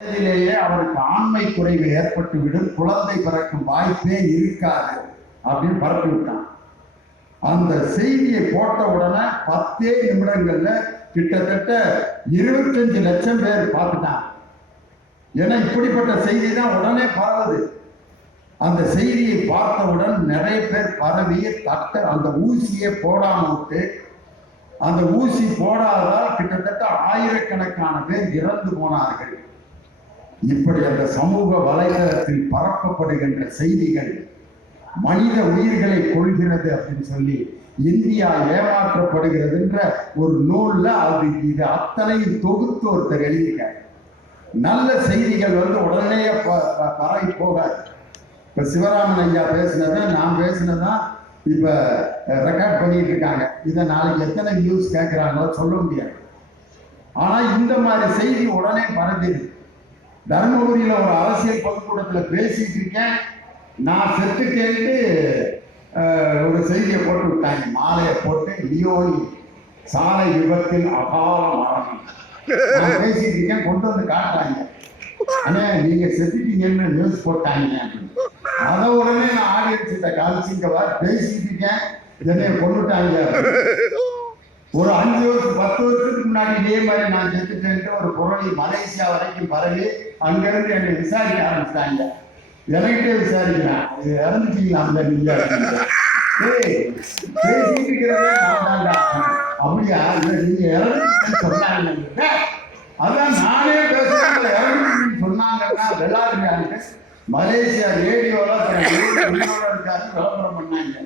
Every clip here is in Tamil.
வயதிலேயே அவருக்கு ஆண்மை குறைவு ஏற்பட்டுவிடும், குழந்தை பிறக்கும் வாய்ப்பே இருக்காது அப்படின்னு பரப்பி விட்டான். அந்த செய்தியை போட்ட உடனே 10 நிமிடங்கள்ல கிட்டத்தட்ட 25 லட்சம் பேர் பார்த்துட்டான். ஏன்னா இப்படிப்பட்ட செய்தி தான் உடனே பரவுது. அந்த செய்தியை பார்த்தவுடன் நிறைய பேர் பரவி அந்த ஊசியை போடாம விட்டு, அந்த ஊசி போடாததால் கிட்டத்தட்ட ஆயிரக்கணக்கான பேர் இறந்து போனார்கள். இப்படி அந்த சமூக வலைதளத்தில் பரப்பப்படுகின்ற செய்திகள் மனித உயிர்களை கொள்கிறது அப்படின்னு சொல்லி இந்தியா ஏமாற்றப்படுகிறதுன்ற ஒரு நூல்ல அது இது அத்தனையும் தொகுத்து ஒருத்தர் எழுதியிருக்கார். நல்ல செய்திகள் உடனே பரவி போகாது. இப்ப சிவராமன் ஐயா பேசினதை நான் பேசினதான் இப்ப ரெக்கார்ட் பண்ணிட்டு இருக்காங்க. இதை நாளைக்கு எத்தனை நியூஸ் கேட்கிறாங்களோ சொல்ல முடியாது. ஆனா இந்த மாதிரி செய்தி உடனே பரவிது. தர்மபுரியில ஒரு அரசியல் பொதுக்கூட்டத்தில் பேசிட்டு இருக்கேன், நான் செத்து கேட்டு ஒரு செய்தியை போட்டு விட்டாங்க. மாலையை போட்டு லியோனி சாலை விபத்தில் அகால மரணம். நான் பேசிட்டு இருக்கேன், கொண்டு வந்து காட்டுறாங்க. ஆனா நீங்க செத்துட்டீங்கன்னு நியூஸ் போட்டாங்க. அதை உடனே நான் ஆடியன்ஸ் காமிச்சிங்க பேசிட்டு இருக்கேன், என்னைய கொண்டுட்டாங்க. ஒரு 5 வருஷம் 10 வருஷத்துக்கு முன்னாடி இதே மாதிரி நான் செத்துட்டேன்ட்டு ஒரு குரலை மலேசியா வரைக்கும் பரவி அங்கிருந்து என்னை விசாரிக்க ஆரம்பிச்சிட்டாங்க. எனக்கிட்டே விசாரிக்கிறேன், இது இறந்துட்டீங்களா அந்த நீங்க பேசிட்டு இருக்கிறதே அப்படியா இல்ல நீங்க இறந்துட்டீங்கன்னு சொன்னாங்க. அதான் நானே பேசுறேன், இறந்துட்டீங்கன்னு சொன்னாங்கன்னா வெள்ளாருங்க மலேசியா ரேடியோல விளம்பரம் பண்ணாங்க.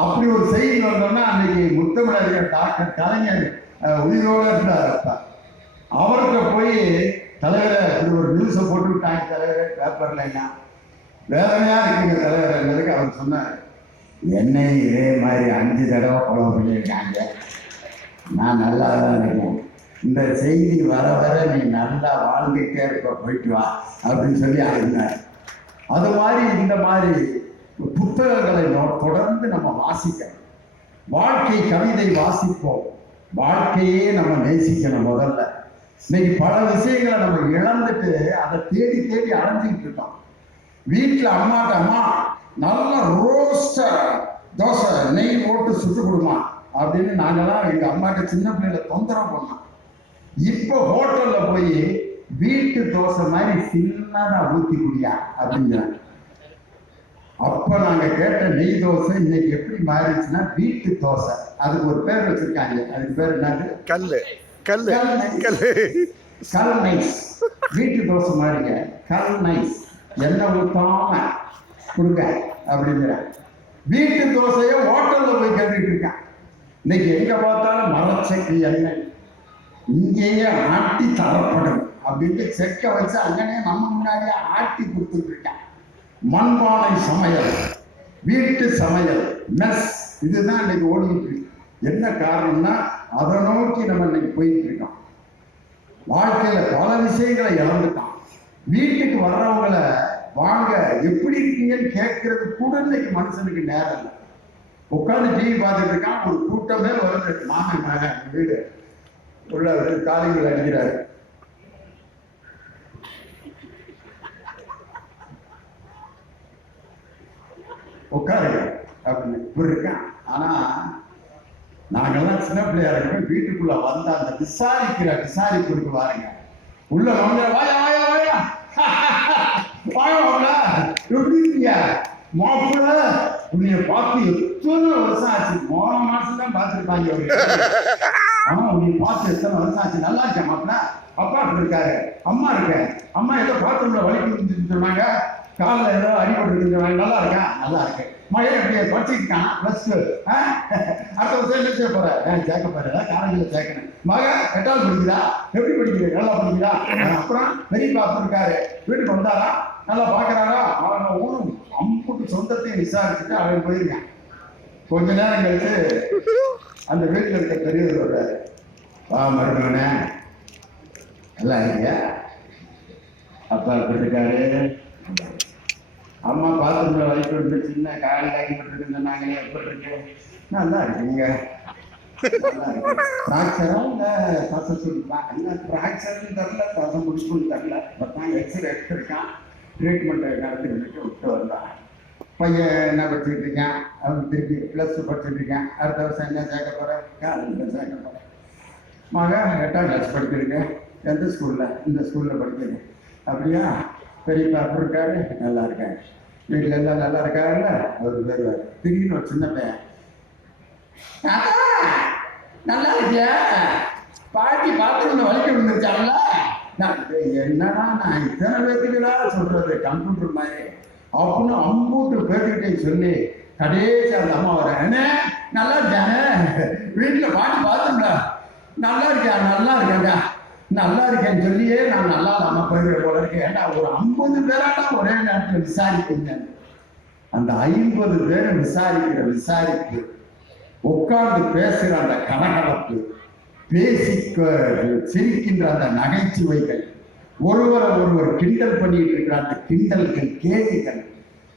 அப்படி ஒரு செய்தி வந்தோம்னா அன்னைக்கு முத்தமிழர் டாக்டர் கலைஞர் உயிரோட இருந்தார். அவர்கிட்ட போய் தலைவரை இப்படி ஒரு நியூஸை போட்டு விட்டாங்க தலைவர் பேப்பர்ல, என்ன வேதனையா இருக்குங்க தலைவர். அவர் சொன்னார், என்னை இதே மாதிரி 5 தடவை கொலை பண்ணியிருக்காங்க, நான் நல்லா தான் இருக்கேன், இந்த செய்தி வர வர நீ நல்லா வாழ்ந்துட்டே இருக்க, போயிட்டு வா அப்படின்னு சொல்லி அழுந்தார். அது மாதிரி இந்த மாதிரி புத்தகங்களை தொடர்ந்து நம்ம வாசிக்கணும். வாழ்க்கை கவிதை வாசிப்போம், வாழ்க்கையே நம்ம நேசிக்கணும். முதல்ல இன்னைக்கு பல விஷயங்களை நம்ம இழந்துட்டு அதை தேடி தேடி அடைஞ்சிக்கிட்டு இருக்கோம். வீட்டில் அம்மா நல்ல ரோஸ்ட தோசை நெய் போட்டு சுட்டு கொடுமா அப்படின்னு நாங்கெல்லாம் எங்க அம்மாட்ட சின்ன பிள்ளைல தொந்தரவு பண்ணோம். இப்போ ஹோட்டல்ல போய் வீட்டு தோசை மாதிரி சின்னதா ஊத்தி குடியா அப்படிங்கிறாங்க. அப்ப நாங்க கேட்ட நெய் தோசை இன்னைக்கு எப்படி மாறிடுச்சுன்னா வீட்டு தோசை. அதுக்கு ஒரு பேர் வச்சிருக்காங்க, அதுக்கு பேர் என்னது? கல் நைஸ். வீட்டு தோசை மாதிரிங்க, கல் நைஸ், எண்ணெய் ஊத்தாம கொடுங்க அப்படிங்கிற. வீட்டு தோசைய ஹோட்டல்ல போய் கேட்டுட்டு இருக்கான். இன்னைக்கு எங்க பார்த்தாலும் மரச்செக்கு எண்ணெய், இங்கேயே ஆட்டி தரப்படும் அப்படின்ட்டு செக்க வச்சு அங்கனே நம்ம முன்னாடியே ஆட்டி கொடுத்துட்டு இருக்கான். மண்பானை சமையல், வீட்டு சமையல், மெஸ், இதுதான் இன்னைக்கு ஓடிக்கிட்டு இருக்கு. என்ன காரணம்னா அதை நோக்கி நம்ம இன்னைக்கு போயிட்டு இருக்கோம். வாழ்க்கையில பல விஷயங்களை இழந்துட்டோம். வீட்டுக்கு வர்றவங்களை வாங்க எப்படி இருக்கீங்கன்னு கேட்கறது கூட இன்னைக்கு மனுஷனுக்கு நேரம் இல்லை. உட்காந்து டிவி பார்த்துட்டு இருக்கான், ஒரு கூட்டமே வருது. மாமன் வீடு உள்ள காலிகள் அடிக்கிறாரு. உட்காரு அப்படின்னு இப்படி இருக்கான். ஆனா நாங்கெல்லாம் சின்ன பிள்ளையா இருக்கோம், வீட்டுக்குள்ள வந்தா அந்த விசாரிப்புக்கு வாருங்க. உள்ள வந்து எப்படி இருக்கீங்க மாப்பிள்ள, உன்னைய பார்த்து எத்தனை வருஷம் ஆச்சு, போன மாசம் தான் பார்த்துருப்பாங்க. ஆமா உன்னை பார்த்து எத்தனை வருஷம் ஆச்சு, நல்லா இருக்கேன் மாப்பிள்ள. அப்பா இருக்காரு, அம்மா இருக்கேன். அம்மா ஏதோ பாத்ரூம்ல வலிக்கு சொன்னாங்க, காலில் ஏதோ அடிபட்டு சொன்னாங்க, நல்லா இருக்கேன். நல்லா இருக்கேன். மகன் எப்படி படிச்சுக்கிட்டான் +2, அடுத்த வருஷம் என்ன செய்ய போறேன் சேர்க்க போறேன், காலேஜில் சேர்க்கணும். மகன் 8வது படிக்கிறா, எப்படி படிக்கிறேன், நல்லா படிக்கிறா. அப்புறம் பெரிய பாப்பா இருக்காரு, வீட்டுக்கு வந்தாரா, நல்லா பாக்குறாரா, அவங்க ஊரும் அம்புட்டு சொந்தத்தையும் விசாரிச்சுட்டு அவன் போயிருக்கான். கொஞ்ச நேரம் கழிச்சு அந்த வீட்டில் இருக்க பெரியவர் வர்றாரு. மருமகனே நல்லா இருக்கியா, அப்பா எப்படி இருக்காரு, அம்மா பாத்ரூம்ல வலிக்கு சின்ன காலில் அடிபட்டு சொன்னாங்க, எப்படி இருக்கு, நல்லா இருக்குங்க. ஃப்ராக்சரா இல்லை தசை சொல்லிக்கலாம், என்ன ஃப்ராக்சர்னு தெரில, தசை முடிச்சுன்னு தெரில. பத்தான் எக்ஸ்ரே எடுத்துருக்கான், ட்ரீட்மெண்ட்டை நடந்துக்கிட்டு விட்டு வந்தான். பையன் என்ன படிச்சுட்டு இருக்கேன், அவன் திருப்பி +2 படிச்சுட்டு இருக்கேன். அடுத்த வருஷம் என்ன சேர்க்க போகிறேன், காலேஜில் சேர்க்க போகிறேன். மகன் 8ஆம் கிளாஸ் படிச்சிருக்கேன். எந்த ஸ்கூலில்? இந்த ஸ்கூலில் படிக்கிறேன். அப்படியா, பெரியப்பா அப்படி இருக்காரு, நல்லா இருக்கேன். வீட்டில் எல்லாம் நல்லா இருக்காருல்ல? அவர் வருவார். திடீர்னு ஒரு சின்ன பையன், நல்லா இருக்கியா, பாட்டி பாத்ரூம்ல வலிக்க விழுந்துருச்சாங்களா? என்னன்னா நான் இத்தனை பேர்த்துக்குடா சொல்றது, கம்ப்யூட்டர் மாதிரி அப்படின்னு 50 பேர்கிட்ட சொல்லி கடைசி அந்த அம்மா வரேன், நல்லா இருக்கானே, வீட்டில் பாட்டி பாத்ரூம்ல நல்லா இருக்கியா, நல்லா இருக்கேன்டா, நல்லா இருக்கேன்னு சொல்லியே நான் நல்லா நம்ம போயிடுற போல இருக்கேன். ஏன்னா ஒரு 50 பேராட்டா ஒரே நேரத்தில் விசாரிப்பீங்க. அந்த 50 பேரை விசாரிக்கிற விசாரிப்பு, உட்கார்ந்து பேசுகிற அந்த கலகலப்பு, பேசி சிரிக்கின்ற அந்த நகைச்சுவைகள், ஒருவரை ஒருவர் கிண்டல் பண்ணிட்டு இருக்கிற அந்த கிண்டல்கள், கேலிகள்,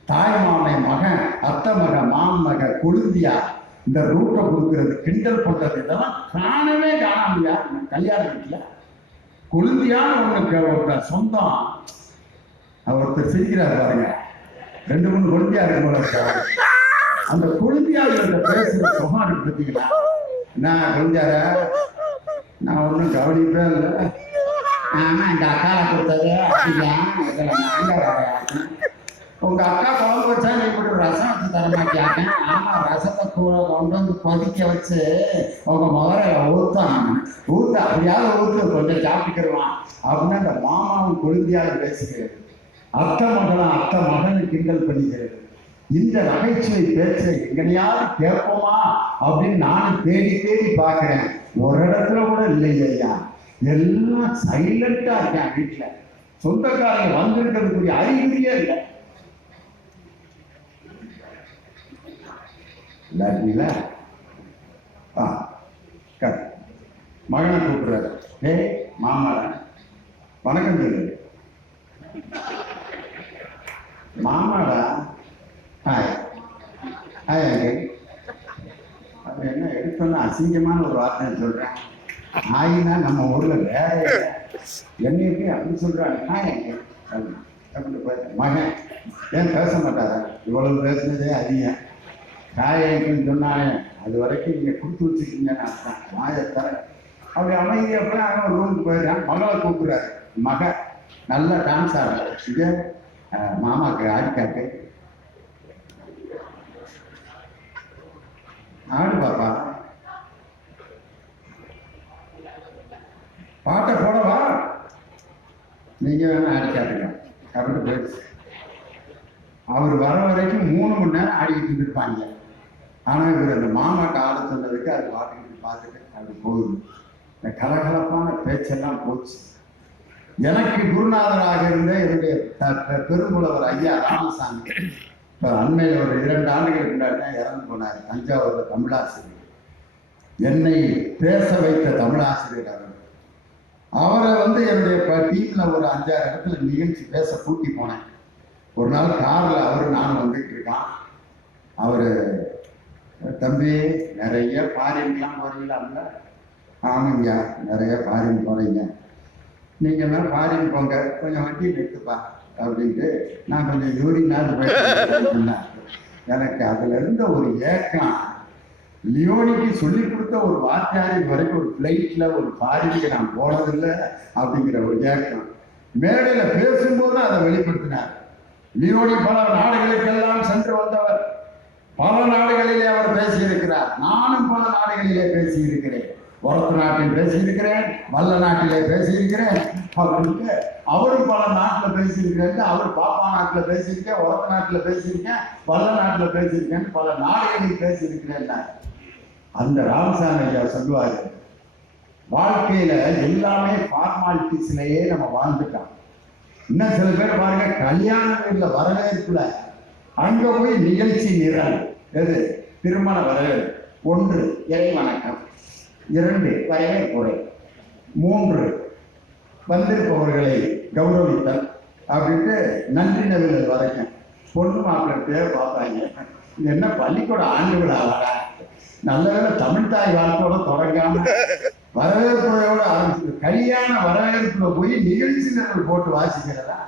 தாய்மாமை மகன், அத்தை மக, மாமக, கொழுந்தியா இந்த ரூட்டை கொடுக்கறது, கிண்டல் பண்றது, இதெல்லாம் காணவே காணாமையா. கல்யாண வீட்டில் கொழுந்தியான ஒன்று சொந்தம். ஒருத்தர் சிரிக்கிறார் பாருங்க, 2-3 கொழுந்தியா இருக்கு போல இருக்காரு. அந்த கொழுந்தியாளர்கிட்ட பேசுகிற சுகம் இருக்கு பார்த்தீங்களா? நான் கொழுந்தியார நான் ஒன்றும் கவனிப்பே இல்லை. ஆமாம், எங்கள் அக்காவை கொடுத்தது அப்படியா, இதில் நான் உங்கள் அக்கா குழம்பு வச்சா நீ இப்படி ரசம் வச்சு தர மாட்டியாக்கேன். ஆமாம், ரசத்தை கொண்டு வந்து கொதிக்க வச்சு உங்கள் முதல்ல ஊற்ற அப்படியாவது ஊற்று கொஞ்சம் சாப்பிட்டுக்கிடுவான் அப்படின்னு அந்த மாமாவும் கொழுந்தியாலும் பேசுகிறது. அத்தை மகனும் அத்தை மகனு கிண்டல் பண்ணிக்கிறது. இந்த நகைச்சுவை பேச்சை எங்கனையாவது கேட்போமா அப்படின்னு நானும் தேடி தேடி பார்க்கிறேன். ஒரு இடத்துல கூட இல்லையா, எல்லாம் சைலண்டா இருக்கேன். வீட்டுல சொந்தக்காரங்க வந்திருக்கிறதுக்குரிய அறிகுறியே இல்லை. இல்ல மகனை கூப்பிடுறாரு, மாமாட வணக்கம் சொல்லு. மாமாடா, ஹாய் ஹாய் அங்கே. அது என்ன எடுத்தோன்னா அசிங்கமான ஒரு வார்த்தை சொல்கிறேன். ஹாய்னா நம்ம ஊரில் வேற என்னை எப்படி அப்படி சொல்கிறாங்க, ஹாய் அங்கே அப்படின்னு போயிட்டேன். மகன் ஏன் பேச மாட்டாரா? இவ்வளவு பேசுனதே அதிகம். ஹாய் அங்கன்னு சொன்னாங்க, அது வரைக்கும் நீங்கள் கொடுத்து வச்சுக்கிங்கன்னு அர்த்தம். மாயை தர அப்படி அமைதி. அப்படியே அவன் ரூமுக்கு போயிடுறான். மகளை கூப்பிடுறாரு. மகன் நல்ல டான்ஸ் ஆடுறாரு. இது மாமாக்கு ஆடிக்காட்டு, ஆடு பாப்பா, பாட்டை போடவா, நீங்க வேணா ஆடி காட்டுங்க அப்படின்னு போயிடுச்சு. அவர் வர வரைக்கும் 3 மணி நேரம் ஆடிக்கிட்டு இருந்திருப்பாங்க. ஆனா இவர் அந்த மாமாக்கு ஆட சொன்னதுக்கு அது பாட்டுக்கிட்டு பார்த்துட்டு அது போகுது. இந்த கலகலப்பான பேச்செல்லாம் போச்சு. எனக்கு குருநாதராக இருந்த என்னுடைய பெரும்புலவர் ஐயா ராமசாமி இப்போ அண்மையில் ஒரு 2 ஆண்டுகளுக்கு முன்னாடி தான் இறந்து போனார். தஞ்சாவூர்ல தமிழாசிரியர், என்னை பேச வைத்த தமிழாசிரியர் அவர். அவரை என்னுடைய டீம்ல ஒரு 5-6 இடத்துல நிகழ்ச்சி பேச கூட்டி போனேன். ஒரு நாள் கார்ல அவரு நானும் வந்துட்டு இருக்கான். அவரு, தம்பி நிறைய ஃபாரின்லாம் போறீங்களா? ஆமாங்கய்யா, நிறைய ஃபாரின் போறீங்க. நீங்க எல்லாம் ஃபாரின் போங்க, கொஞ்சம் வண்டி நிறுத்துப்பா அப்படின்ட்டு நான் கொஞ்சம் யூரினாவது போயிட்டு எனக்கு அதுல இருந்த ஒரு ஏக்கம். லியோனிக்கு சொல்லி கொடுத்த ஒரு வாத்தியாரி வரைக்கும் ஒரு ஃப்ளைட்ல ஒரு ஃபாரினுக்கு நான் போனதில்லை அப்படிங்கிற ஒரு ஏக்கம். மேடையில பேசும்போது அதை வெளிப்படுத்தினார். லியோனி பல நாடுகளுக்கெல்லாம் சென்று வந்தவர். பல நாடுகளிலே அவர் பேசியிருக்கிறார். நானும் பல நாடுகளிலே பேசியிருக்கிறேன். ஒரத்து நாட்டில் பேசியிருக்கிறேன், வல்ல நாட்டிலே பேசியிருக்கிறேன் அப்படின்ட்டு அவரும் பல நாட்டில் பேசியிருக்கிறேன். அவர் பாப்பா நாட்டில் பேசியிருக்கேன், ஒரத்து நாட்டில் பேசியிருக்கேன், வல்ல நாட்டில் பேசியிருக்கேன், பல நாடுகளில் பேசியிருக்கிறேன். அந்த ராமசாமி ஐயா சொல்லுவாரு, வாழ்க்கையில எல்லாமே ஃபார்மாலிட்டிஸ்லயே நம்ம வாழ்ந்துட்டோம். இன்னும் சில பேர் பாருங்க, கல்யாண வீட்டுல வரவேற்புல அங்க போய் நிகழ்ச்சி நிரல், எது திருமண வரவேற்பு, 1 இறை வணக்கம், 2 வரவேற்புரை, 3 வந்திருப்பவர்களை கௌரவித்தல் அப்படின்ட்டு நன்றி நவிழல் வரைக்கும் பொண்ணு மாப்பிள்ளை பேர் பார்த்தாங்க. என்ன பள்ளிக்கூட ஆண்டு விழாவாடா, நல்ல வேளை தமிழ் தாய் வாழ்க்கையோட தொடங்காம வரவேற்புரையோட ஆரம்பிச்சு கல்யாண வரவேற்புல போய் நிகழ்ச்சி நிரல் போட்டு வாசிக்கிறதா?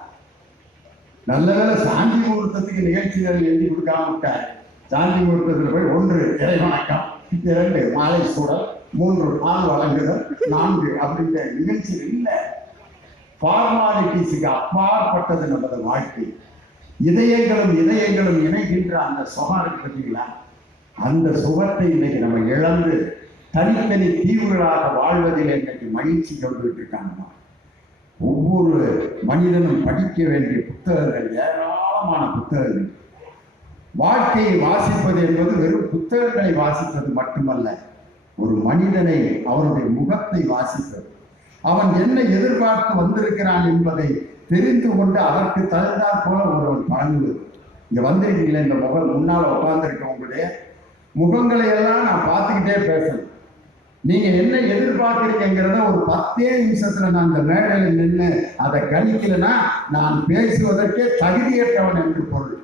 நல்ல வேளை சாந்தி முகூர்த்தத்துக்கு நிகழ்ச்சி நிரல் எழுதி கொடுக்காம விட்டார். சாந்தி முகூர்த்தத்தில் போய் 1 இறைவணக்கம், 2 மாலை சூடல், 3 பால் வழங்குதல், 4 அப்படின்ற நிகழ்ச்சி இல்லை. ஃபார்மாலிட்டிஸுக்கு அப்பாற்பட்டது நமது வாழ்க்கை. இதயங்களும் இணைகின்ற அந்த சுகம் இருக்கு பார்த்தீங்களா? அந்த சுகத்தை இன்னைக்கு நம்ம இழந்து தனித்தனி தீவுகளாக வாழ்வதில் இன்னைக்கு மகிழ்ச்சி கொண்டுகிட்டு இருக்காங்க. ஒவ்வொரு மனிதனும் படிக்க வேண்டிய புத்தகங்கள், ஏராளமான புத்தகங்கள். வாழ்க்கையை வாசிப்பது என்பது வெறும் புத்தகங்களை வாசிப்பது மட்டுமல்ல, ஒரு மனிதனை, அவனுடைய முகத்தை வாசிப்பது, அவன் என்ன எதிர்பார்த்து வந்திருக்கிறான் என்பதை தெரிந்து கொண்டு அதற்கு தகுந்தாற் போல ஒருவன் பழங்குவது. இங்க வந்திருக்கீங்களே, இந்த முகம் முன்னால் உட்கார்ந்துருக்கவங்களுடைய முகங்களை எல்லாம் நான் பார்த்துக்கிட்டே பேசணும். நீங்க என்ன எதிர்பார்க்கிறீங்கிறத ஒரு 10 நிமிஷத்துல நான் இந்த மேடையில் நின்று அதை கணிக்கலைன்னா நான் பேசுவதற்கே தகுதியற்றவன் என்று பொருள்.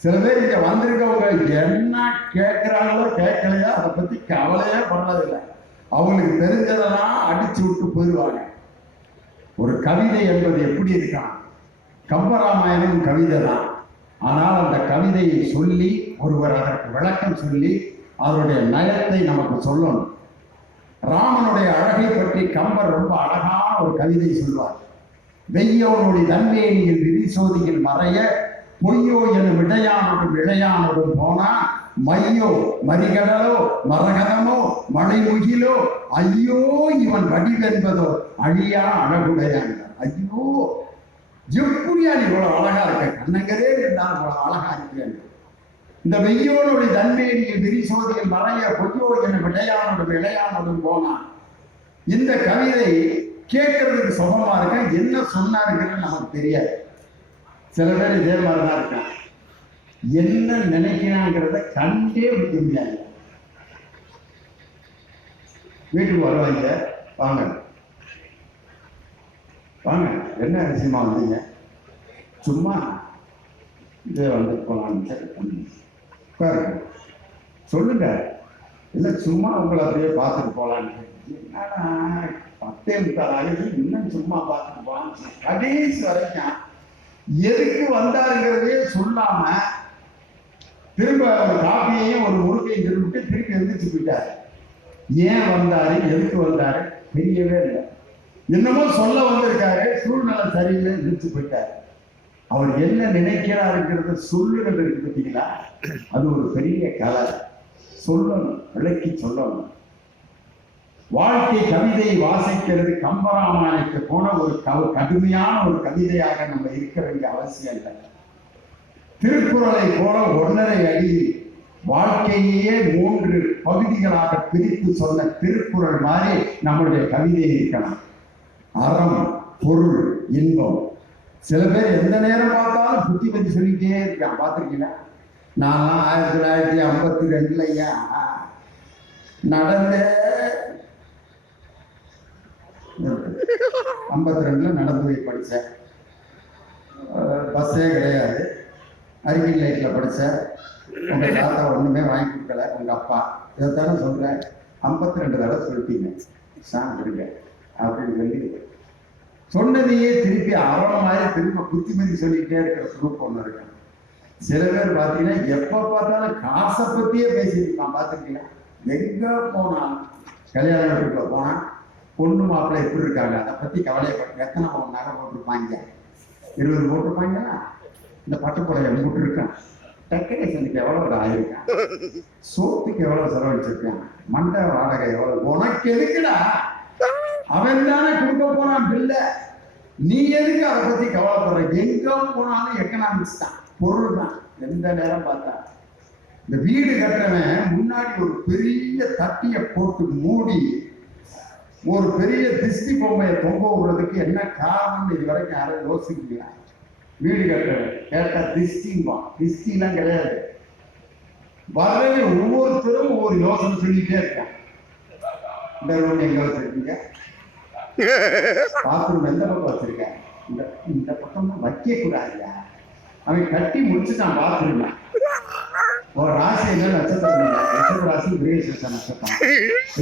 சில பேர் இங்க வந்திருக்கவங்க என்ன கேட்கிறாங்களோ கேட்கலையோ அதை பத்தி கவலையே படுறதில்லை. அவங்களுக்கு தெரிஞ்சதெல்லாம் அடிச்சு விட்டு போயிடுவாங்க. ஒரு கவிதை என்பது எப்படி இருக்கான்? கம்பராமாயணம் கவிதை தான். ஆனால் அந்த கவிதையை சொல்லி ஒருவர் அதற்கு விளக்கம் சொல்லி அவருடைய நயத்தை நமக்கு சொல்லணும். ராமனுடைய அழகை பற்றி கம்பர் ரொம்ப அழகான ஒரு கவிதை சொல்வார். வெய்யோனுடைய தன்மேனியில் விரிசோதியில் மறைய பொய்யோ எனும் இளையானோடும் போனா மையோ மறிகடலோ மரகதமோ மலைமுகிலோ ஐயோ இவன் வடிவென்பதோ அழியா அழகுடையாங்க. ஐயோ எப்படியா நீ இவ்வளவு அழகா இருக்க, கண்ணங்கரே இருந்தால் இவ்வளவு அழகா இருக்கிறேன். இந்த வெய்யோனுடைய தன்மேனியில் விரிசோதியில் மறைய பொய்யோ என இளையானோடும் போனான். இந்த கவிதை கேட்கறதுக்கு சுகமா இருக்க, என்ன சொன்னாருங்கிறது நமக்கு தெரியாது. சில பேர் இதே மாதிரிதான் இருக்கான். என்ன நினைக்கிறாங்கிறத கண்டே பிடிக்க முடியாது. வீட்டுக்கு வருவாங்க, வாங்க வாங்க, என்ன விஷயமா வந்தீங்க? சும்மா இதே வந்து போலான்னு சொல்லுங்க. இல்லை சும்மா உங்களை அப்படியே பார்த்துட்டு போலான்னு. என்னடா 10 இன்னும் சும்மா பார்த்துட்டு போலான்னு கடைசி வரைக்கும் எதுக்கு வந்தாருங்கிறதே சொல்லாம திரும்ப ஒரு காப்பியையும் ஒரு முறுக்கையும் திரும்பிட்டு திருப்பி எந்திரிச்சு போயிட்டாரு. ஏன் வந்தாரு, எதுக்கு வந்தாரு தெரியவே இல்லை. என்னமோ சொல்ல வந்திருக்காரு, சூழ்நிலை சரியில்லை, எந்திரிச்சு போயிட்டாரு. அவர் என்ன நினைக்கிறாருங்கிறத சொல்லுறது இருக்கு பார்த்தீங்களா? அது ஒரு பெரிய கலை. சொல்லணும், விளக்கி சொல்லணும். வாழ்க்கை கவிதையை வாசிக்கிறது கம்பராமாயணத்தை போன ஒரு கடுமையான ஒரு கவிதையாக நம்ம இருக்க வேண்டிய அவசியம் இல்லை. திருக்குறளை போல 1.5 அடியில் வாழ்க்கையே 3 பகுதிகளாக பிரித்து சொன்ன திருக்குறள் மாதிரி நம்மளுடைய கவிதையை இருக்கணும். அறம், பொருள், இன்பம். சில பேர் எந்த நேரம் பார்த்தாலும் புத்தி பற்றி சொல்லிட்டே இருக்கான். பார்த்துருக்கீங்களா? நான் 1952 நடந்த 52 நடந்து போய் படித்தேன். பஸ்ஸே கிடையாது, அருகில் லைட்டில் படித்தேன். உங்கள் தாத்தா ஒன்றுமே வாங்கி கொடுக்கல, உங்கள் அப்பா. இதைத்தானே சொல்கிறேன். 52 தடவை சொல்லிட்டீங்க, சாப்பிடுங்க அப்படின்னு சொல்லி சொன்னதையே திருப்பி அறம் மாதிரி திரும்ப புத்திமதி சொல்லிக்கிட்டே இருக்கிற குரூப் ஒன்று இருக்கு. சில பேர் பார்த்தீங்கன்னா எப்போ பார்த்தாலும் காசை பற்றியே பேசியிருக்கான். பார்த்துருக்கீங்களா? எங்கே போனான், கல்யாண வீட்டுக்குள்ள போனான், பொண்ணு மாப்பிள்ளை எப்படி இருக்காங்க அதை பற்றி கவலையப்பட்டு எத்தனை பவுன் நகை போட்டிருப்பாங்க, 20 போட்டிருப்பாங்களா, இந்த பட்டுப்புடவை எம்பிட்டு இருக்கான், டெக்கரேஷனுக்கு எவ்வளோ ஆயிருக்கான், சோத்துக்கு எவ்வளோ செலவழிச்சிருக்கான், மண்டை வாடகை எவ்வளோ, உனக்கு எதுக்குடா? அவன் தானே கொடுக்க போனான் பில்லை, நீ எதுக்கு அதை பற்றி கவலைப்படுற? எங்கே போனாலும் எக்கனாமிக்ஸ் தான், பொருள் தான். எந்த நேரம் பார்த்தா இந்த வீடு கட்டுறவன் முன்னாடி ஒரு பெரிய தட்டியை போட்டு மூடி ஒரு பெரிய திஷ்டி பொம்மையை தொங்க விடுறதுக்கு என்ன காரணம் இது வரைக்கும் யாரும் யோசிக்கல. வீடு கட்டுறவன் கேட்டா திஷ்டிம்பான். திஷ்டிலாம் கிடையாது. வரவே ஒவ்வொருத்தரும் ஒவ்வொரு யோசனை சொல்லிட்டே இருக்கான். இந்த ரூம் எங்க வச்சிருக்கீங்க, பாத்ரூம் எந்த பக்கம் வச்சிருக்கேன், இந்த பக்கம் வைக்க கூடாதுயா. அவன் கட்டி முடிச்சுட்டான் பாத்ரூம். ஒரு ராசி என்ன நட்சத்திரம் இல்லை. ரிஷபராசி மிருகசீரிஷ நட்சத்திரம்.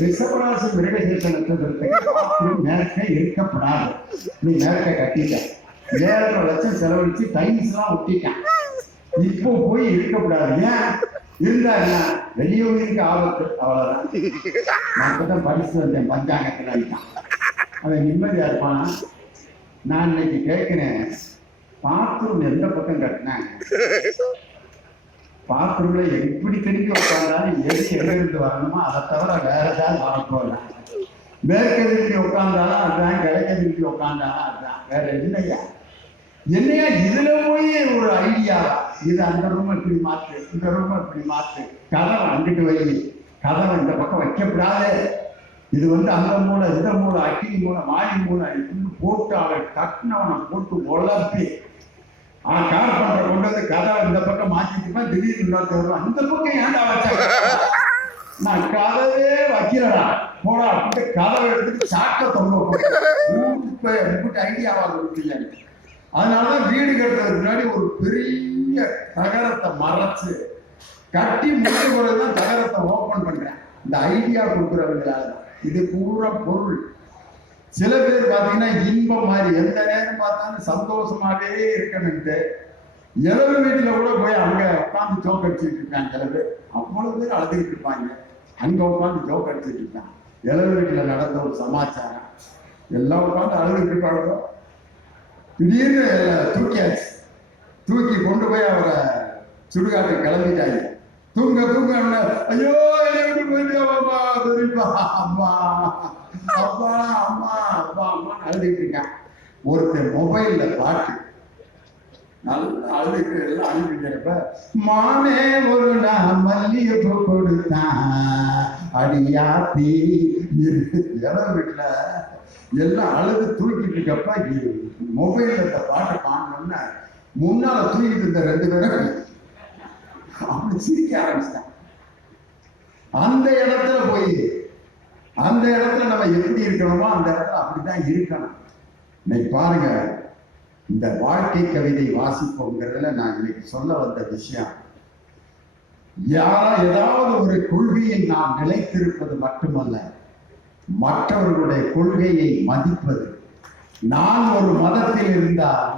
ரிஷபராசி மிருகசீரிஷ நட்சத்திரத்துக்கு மேற்கே இருக்கப்படாது. நீ மேற்கே கட்டிட்ட 7.5 லட்சம் செலவழிச்சு டைல்ஸ் எல்லாம் ஒட்டிட்டான். இப்போ போய் இருக்கக்கூடாது. ஏன் இருந்தா என்ன, வெளியூருக்கு ஆபத்து, அவ்வளவுதான். நான் இப்பதான் படிச்சு வந்தேன் பஞ்சாங்கத்தில். அவன் நிம்மதியா இருப்பான். நான் இன்னைக்கு கேட்கிறேன், பாத்ரூம் எந்த பக்கம் கட்டினாங்க? பாத்ரூம்ல எப்படி திரும்பி உட்காந்தாலும் எது எங்கிருந்து வரணுமோ அதை தவிர வேற ஏதாவது வரப்போகலாம். மேற்க திரும்பி உட்காந்தாலும் அதுதான், கிழக்க திரும்பி உட்காந்தாலும் அதுதான், வேற இல்லையா? என்னையா இதுல போய் ஒரு ஐடியா, இது அந்த ரூம் இப்படி மாற்று, இந்த ரூம் இப்படி மாற்று, கதவை அங்கிட்டு வை, கதவை இந்த பக்கம் வைக்கப்படாது, இது அந்த மூளை இந்த மூளை அக்கினி மூளை மாடி மூளை போட்டு அவளை கட்டினவனை போட்டு உழப்பி கார் பண்ற கொண்டு வந்து கதவை இந்த பக்கம் மாற்றிட்டுமா, திடீர்னு இன்னொருத்தர் அந்த பக்கம் ஏன்டா வச்சா, நான் கதவே வைக்கிறடா போடா அப்படின்ட்டு கதவை எடுத்துட்டு சாக்க தொங்க போட்டு ஐடியாவாக இருப்பீங்க. அதனாலதான் வீடு கட்டுறதுக்கு முன்னாடி ஒரு பெரிய தகரத்தை மறைச்சு கட்டி முடிஞ்ச பிறகுதான் தகரத்தை ஓபன் பண்றேன். இந்த ஐடியா கொடுக்குறவங்களால இது பூரா பொருள். சில பேர் பாத்தீங்கன்னா இன்பம் மாதிரி எந்த நேரம் பார்த்தாலும் சந்தோஷமாவே இருக்கணும்ட்டு இளவு வீட்டுல கூட போய் அங்க உட்காந்து ஜோக் அடிச்சுட்டு இருக்காங்க. சில பேர் அவ்வளவு பேர் அழுதுகிட்டு இருப்பாங்க, அங்க உட்காந்து ஜோக் அடிச்சுட்டு இருக்காங்க. இளவு வீட்டுல நடந்த ஒரு சமாச்சாரம், எல்லாம் உட்காந்து அழுதுகிட்டு இருப்பாங்க. திடீர்னு தூக்கியாச்சு, தூக்கி கொண்டு போய் அவரை சுடுகாட்டுக்கு கிளம்பிட்டாங்க. தூங்க தூங்க ஐயோ அம்மா அம்மா அப்பா அம்மா அப்பா அம்மா அழுதுட்டு இருக்கான். ஒருத்தர் மொபைல்ல பாட்டு நல்லா அழுதுட்டு எல்லாம் அனுப்பிக்கிறப்ப, மாமே ஒரு நான் மல்லிகைப்பூ கொடுத்தான் அடியாத்தி. இளவு வீட்டுல எல்லாம் அழுது தூக்கிட்டு இருக்கப்ப மொபைல்ல இந்த பாட்டை பாடணும்னு முன்னால தூக்கிட்டு இருந்த 2 பேரும் அப்படி சிரிக்க ஆரம்பிச்சிட்டான். அந்த இடத்துல போய் அந்த இடத்துல நம்ம எப்படி இருக்கணுமோ அந்த இடத்துல அப்படிதான் இருக்கணும். இன்னைக்கு பாருங்க, இந்த வாழ்க்கை கவிதை வாசிப்போங்கிறதுல நான் இன்னைக்கு சொல்ல வந்த விஷயம், ஏதாவது ஒரு கொள்கையில் நாம் நிலைத்திருப்பது மட்டுமல்ல, மற்றவர்களுடைய கொள்கையை மதிப்பது. நான் ஒரு மதத்தில் இருந்தால்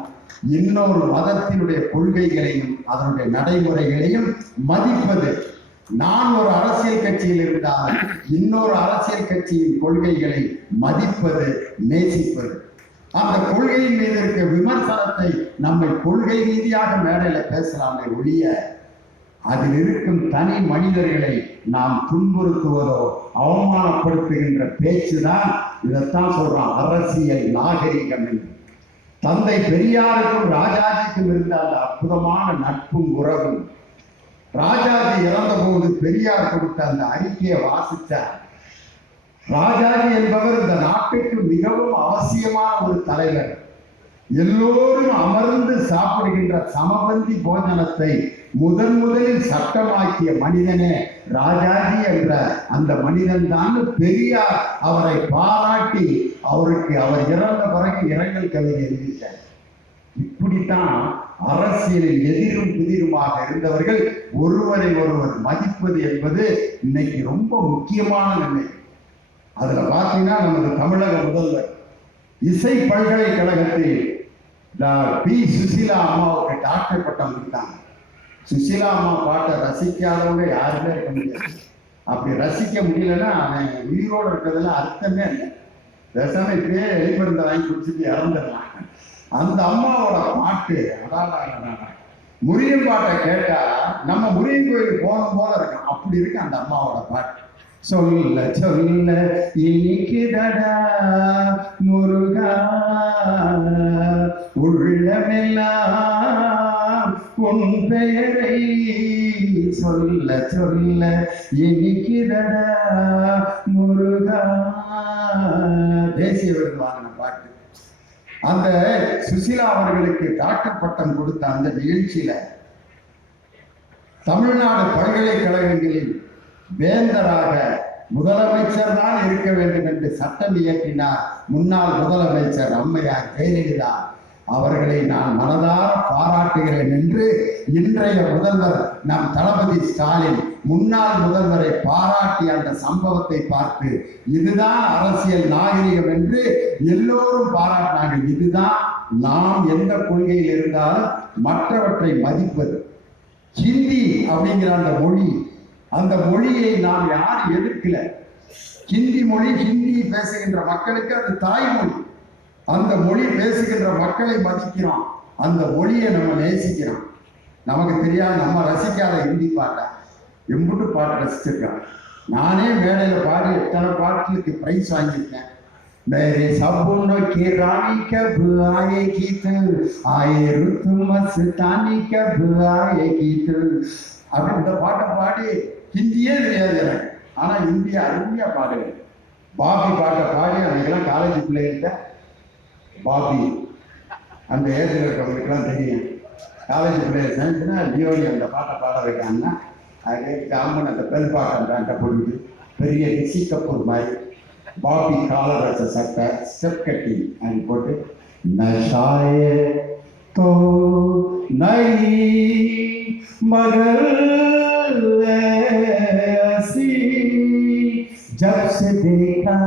இன்னொரு மதத்தினுடைய கொள்கைகளையும் அதனுடைய நடைமுறைகளையும் மதிப்பது. நான் ஒரு அரசியல் கட்சியில் இருந்தால் இன்னொரு அரசியல் கட்சியின் கொள்கைகளை மதிப்பது, நேசிப்பது. அந்த கொள்கையின் மீது இருக்க விமர்சனத்தை நம்மை கொள்கை ரீதியாக மேடையில பேசலாமே ஒழிய அதில் இருக்கும் தனி மனிதர்களை நாம் துன்புறுத்துவதோ அவமானப்படுத்துகின்ற பேச்சுதான். இதைத்தான் சொல்றான் அரசியல் நாகரிகம் என்று. தந்தை பெரியாருக்கும் ராஜாஜிக்கும் இருந்த அந்த அற்புதமான நட்பும் உறவும், ராஜாஜி இறந்த போது பெரியார் கொடுத்த அந்த அறிக்கையை வாசித்தார். ராஜாஜி என்பவர் இந்த நாட்டுக்கு மிகவும் அவசியமான ஒரு தலைவர். எல்லோரும் அமர்ந்து சாப்பிடுகின்ற சமபந்தி போஜனத்தை முதலில் சட்டமாக்கிய மனிதனே ராஜாஜி என்ற அந்த மனிதன் தான். பெரியார் அவரை பாராட்டி அவருக்கு அவர் இறந்த பிறகு இரங்கல் கவிதை எழுதிட்டார். இப்படித்தான் அரசியலில் எதிரும் புதிருமாக இருந்தவர்கள் ஒருவரை ஒருவர் மதிப்பது என்பது இன்னைக்கு ரொம்ப முக்கியமான நிலை. அதுல பாத்தீங்கன்னா நமது தமிழக முதல்வர் இசை பல்கலைக்கழகத்தில் பி சுசீலா அம்மாவுக்கு டாக்டர் பட்டம் கொடுத்தாங்க. சுசீலா அம்மா பாட்டை ரசிக்காதவங்க யாருமே இருக்க முடியாது. அப்படி ரசிக்க முடியலன்னா அவன் உயிரோடு இருக்கிறதுல அர்த்தமே இல்லை. பேசாம இப்படியே வெளிப்படுத்த வாங்கி குடிச்சிட்டு இறந்துடலாம். அந்த அம்மாவோட பாட்டு அதான் முருகன் பாட்டை கேட்டா நம்ம முருகன் கோயிலுக்கு போகும் போல இருக்கும். அப்படி இருக்கு அந்த அம்மாவோட பாட்டு. சொல்ல சொல்ல இனிக்குதடா முருகா உள்ளமெல்லாம் உன் பெயரை சொல்ல சொல்ல இனிக்குதடா முருகா. தேசிய விருது வாங்கின பாட்டு. அந்த சுசீலா அவர்களுக்கு டாக்டர் பட்டம் கொடுத்த அந்த நிகழ்ச்சியில தமிழ்நாடு பல்கலைக்கழகங்களில் வேந்தராக முதலமைச்சர் தான் இருக்க வேண்டும் என்று சட்டம் இயற்றினார் முன்னாள் முதலமைச்சர் அம்மையார் ஜெயலலிதா. அவர்களை நான் மனதார பாராட்டுகிறேன் என்று இன்றைய முதல்வர் நம் தளபதி ஸ்டாலின் முன்னாள் முதல்வரை பாராட்டி அந்த சம்பவத்தை பார்த்து இதுதான் அரசியல் நாகரிகம் என்று எல்லோரும் பாராட்டினாங்க. இதுதான் நாம் எந்த கொள்கையில் இருந்தாலும் மற்றவற்றை மதிப்பது. ஹிந்தி அப்படிங்கிற அந்த மொழியை நாம் யாரும் எதிர்க்கல. ஹிந்தி மொழி, ஹிந்தி பேசுகின்ற மக்களுக்கு அது தாய்மொழி. அந்த மொழி பேசுகின்ற மக்களை மதிக்கிறோம், அந்த மொழியை நம்ம நேசிக்கிறோம். நமக்கு தெரியாது, நம்ம ரசிக்காத ஹிந்தி பாட்டை எம்புட்டு பாட்டு ரசிச்சிருக்காங்க. நானே மேடையில் பாடி எத்தனை பாட்டுக்கு பிரைஸ் வாங்கியிருக்கேன். मेरे सपनों की रानी कब आएगी तू, आए रुत मस्तानी कब आएगी तू அப்படி இந்த பாட்டை பாடி ஹிந்தியே தெரியாது எனக்கு, ஆனால் ஹிந்தியை அருமையாக பாடுவேன். பாபி பாட்டை பாடி அன்னைக்கெல்லாம் காலேஜ் பிள்ளைகிட்ட பாபி அந்த ஏஜில் இருக்கிறவங்களுக்குலாம் தெரியும். காலேஜ் பிள்ளைங்க சேர்ந்துன்னா லியோனி அந்த பாட்டை பாட வைக்காங்கன்னா அது காமன் அந்த பெல் பாட்டம் பேண்ட்டை போட்டு பெரிய ரிஷி கபூர் மாதிரி பாபி காலர் வச்ச சட்டை ஸ்டெப் கட்டி அது போட்டு நஷாயே தோ நஹீ மகர் ऐसी जब से देखा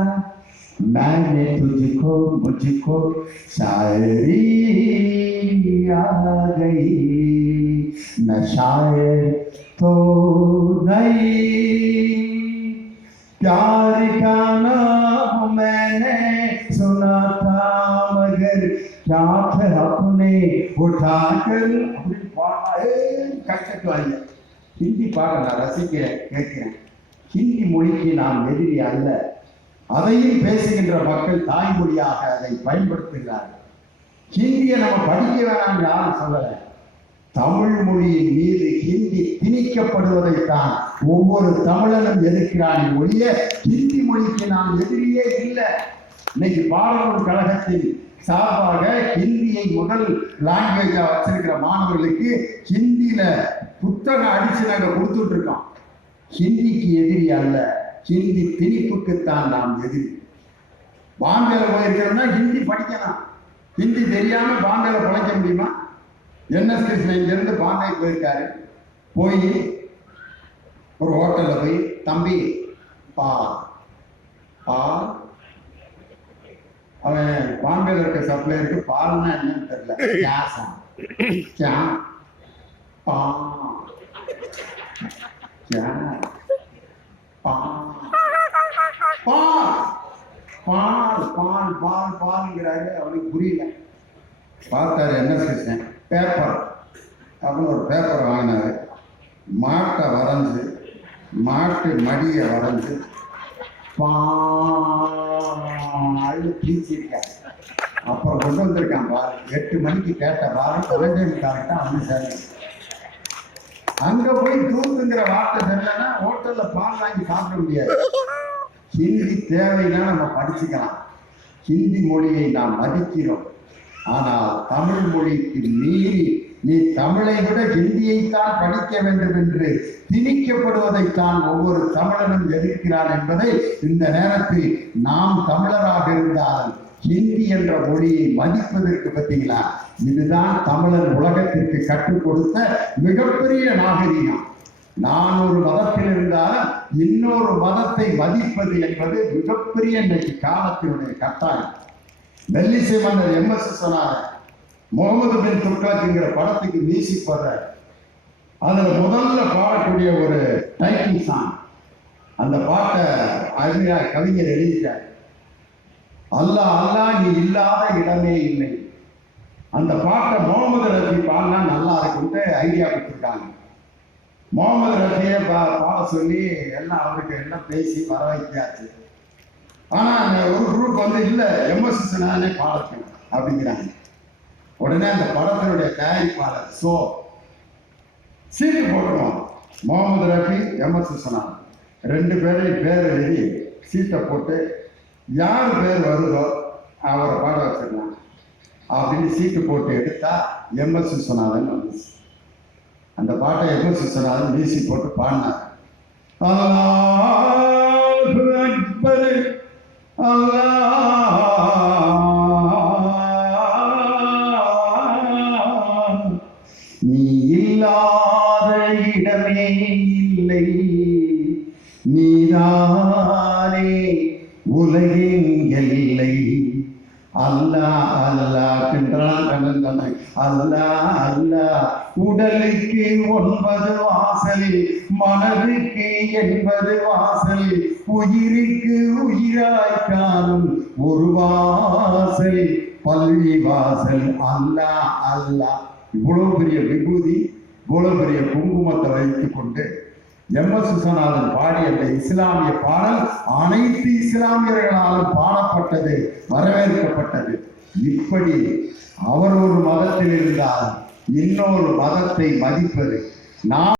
मैंने तुझको मुझको शायरी आ गई नशाए तो नहीं प्यार का नाम मैंने सुना था मगर क्या थे अपने उठाकर ஹிந்தி பாட நான் ரசிக்கிறேன், கேட்கிறேன். ஹிந்தி மொழிக்கு நாம் எதிரி அல்ல, அதையும் பேசுகின்ற மக்கள் தாய்மொழியாக அதை பயன்படுத்துகிறார்கள். ஹிந்தியை நம்ம படிக்க வேணாம் யாரும் சொல்லலை. தமிழ் மொழியின் மீது ஹிந்தி திணிக்கப்படுவதைத்தான் ஒவ்வொரு தமிழனும் எதிர்க்கிறான் ஒழிய ஹிந்தி மொழிக்கு நாம் எதிரியே இல்லை. இன்னைக்கு பாரம்பரிய கழகத்தின் சார்பாக ஹிந்தியை முதல் லாங்குவேஜா வச்சிருக்கிற மாணவர்களுக்கு ஹிந்தியில புத்தகம் அடிச்சு நாங்க கொடுத்துட்டு இருக்கோம். ஹிந்திக்கு எதிரி அல்ல, ஹிந்தி திணிப்புக்குத்தான் நாம் எதிரி. பாம்பேல போயிருக்கிறோம்னா ஹிந்தி படிக்கலாம். ஹிந்தி தெரியாம பாம்பேல பழைக்க முடியுமா? என்எஸ் கிருஷ்ணன் இங்கிருந்து பாம்பே போயிருக்காரு. போய் ஒரு ஹோட்டலில் போய் தம்பி பால் அவன் பாம்பேல இருக்க சப்ளையருக்கு பால்னா என்னன்னு தெரியல. பால்ங்கிறாரு. அவனுக்கு புரியல. பார்த்தாரு என்எஸ் கிருஷ்ணன். பேப்பர் அப்படின்னு ஒரு பேப்பர் வாங்கினாரு. மாட்டை வரைஞ்சு, மாட்டு மடியை வரைஞ்சு பால் பீச்சிருக்காரு. அப்புறம் கொண்டு வந்திருக்கான் பால். 8 மணிக்கு கேட்ட பால் 12 கரெக்டாக வந்து சரி. அங்கே போய் தூக்குங்கிற வார்த்தை தெரியலன்னா ஹோட்டலில் பால் வாங்கி சாப்பிட முடியாது. ஹிந்தி தேவைன்னா நம்ம படிச்சுக்கலாம். ஹிந்தி மொழியை நாம் மதிக்கிறோம். ஆனால் தமிழ் மொழிக்கு மீறி நீ தமிழை விட ஹிந்தியைத்தான் படிக்க வேண்டும் என்று திணிக்கப்படுவதைத்தான் ஒவ்வொரு தமிழனும் எதிர்க்கிறான் என்பதை இந்த நேரத்தில் நாம் தமிழராக இருந்தால் ஹிந்தி என்ற மொழியை மதிப்பதற்கு பார்த்தீங்களா, இதுதான் தமிழன் உலகத்திற்கு கற்றுக் கொடுத்த மிகப்பெரிய நாகரிகம். நான் ஒரு மதத்தில் இருந்தாலும் இன்னொரு மதத்தை மதிப்பது என்பது மிகப்பெரிய இன்றைக்கு காலத்தினுடைய கட்டாயம். மெல்லிசை மன்னர் எம்எஸ் சொன்னார், முகமது பின் துக்ளக்ங்கிற படத்துக்கு மியூசிக் போடுற அதுல முதல்ல பாடக்கூடிய ஒரு டைட்டில் சாங். அந்த பாட்டை கவிஞர் எழுதிட்டார். அல்லாஹ் அல்லாஹ் நீ இல்லாத இடமே இல்லை. அந்த பாட்டை முகமது ரஃபி பாடினா நல்லா இருக்குன்ட்டு ஐடியா கொடுத்துருக்காங்க. முகமது ரஃபியை பாட சொல்லி எல்லாம் அவருக்கு எல்லாம் பேசி வர வைக்காச்சு. ஆனால் ஒரு குரூப் வந்து இல்லை எம்எஸ் நானே பாடணும் அப்படிங்கிறாங்க. உடனே அந்த படத்தினுடைய தயாரிப்பாளர் சீட்டு போட்டுருவோம். முகமது ரஃபி எம்எஸ் சொன்னாங்க 2 பேரையும் பேர் எழுதி சீட்டை போட்டு யார் பேர் வருதோ அவரை பாட வச்சிடலாம் அப்படின்னு சீட்டு போட்டு எடுத்தா எம்எஸ் சொன்னாதன் வந்துச்சு. அந்த பாட்டை எம்எஸ் சொன்னாதன் மியூசிக் போட்டு பாடினார். அல்லாஹு அக்பர் அல்லாஹ் அல்லாஹ் அல்லாஹ். உடலுக்கு 9 வாசல், மனதுக்கு 80 வாசல், உயிருக்கு உயிராய் காணும் ஒரு வாசல் பள்ளி வாசல். அல்லாஹ் அல்லாஹ். இவ்வளவு பெரிய விபூதி, இவ்வளவு பெரிய குங்குமத்தை வைத்துக் கொண்டு எம்.எஸ். விஸ்வநாதன் பாடிய அந்த இஸ்லாமிய பாடல் அனைத்து இஸ்லாமியர்களாலும் பாடப்பட்டது, வரவேற்கப்பட்டது. இப்படி அவர் ஒரு மதத்தில் இருந்தால் இன்னொரு மதத்தை மதிப்பது, நான்